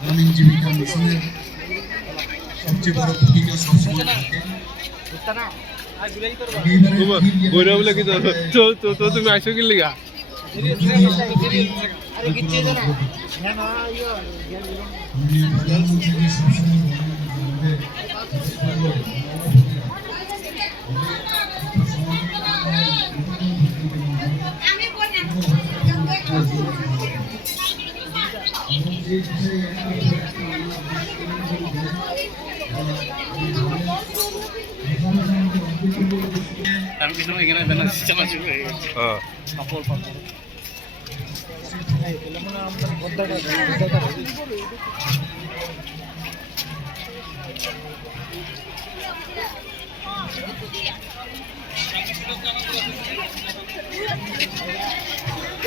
গ্রামীণ জীবিকা মিশনের সবচেয়ে বড় ভূমিকা সবসময় থাকে। তুমি আইসো কি লিগা প্রধানমন্ত্রীকে সবসময়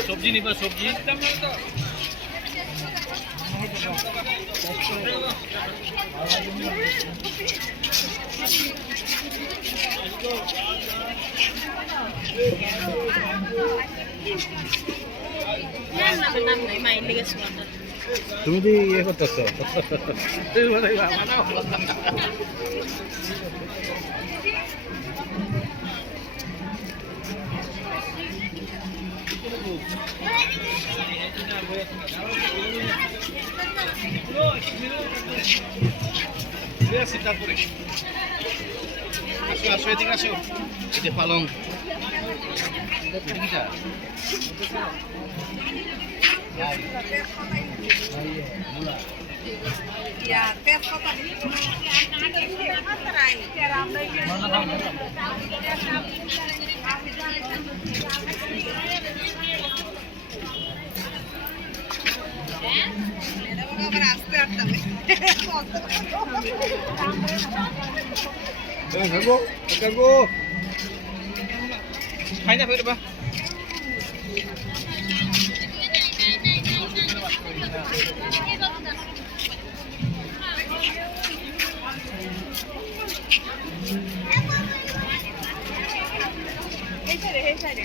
সবজি নিবা সবজি তুমি যে ইয়ে করতেছ আসো এদিকে আসো এই যে পালং খাই না ফের বা এই সাইডে